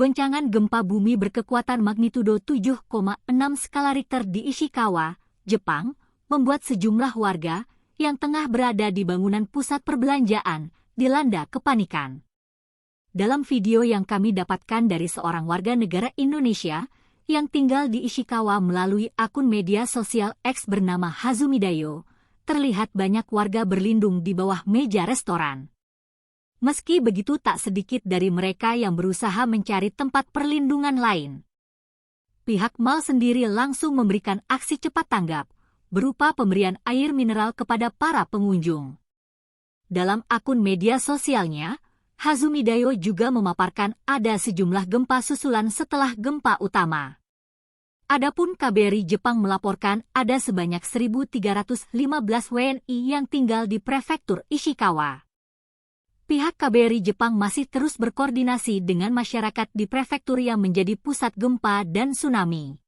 Goncangan gempa bumi berkekuatan magnitudo 7,6 skala Richter di Ishikawa, Jepang, membuat sejumlah warga yang tengah berada di bangunan pusat perbelanjaan dilanda kepanikan. Dalam video yang kami dapatkan dari seorang warga negara Indonesia yang tinggal di Ishikawa melalui akun media sosial X bernama Hazumidayo, terlihat banyak warga berlindung di bawah meja restoran. Meski begitu, tak sedikit dari mereka yang berusaha mencari tempat perlindungan lain. Pihak mall sendiri langsung memberikan aksi cepat tanggap, berupa pemberian air mineral kepada para pengunjung. Dalam akun media sosialnya, Hazumidayo juga memaparkan ada sejumlah gempa susulan setelah gempa utama. Adapun KBRI Jepang melaporkan ada sebanyak 1.315 WNI yang tinggal di prefektur Ishikawa. Pihak KBRI Jepang masih terus berkoordinasi dengan masyarakat di prefektur yang menjadi pusat gempa dan tsunami.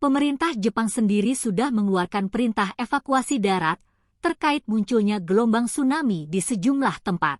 Pemerintah Jepang sendiri sudah mengeluarkan perintah evakuasi darat terkait munculnya gelombang tsunami di sejumlah tempat.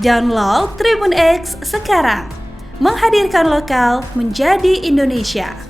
Download Tribun X sekarang, menghadirkan lokal menjadi Indonesia.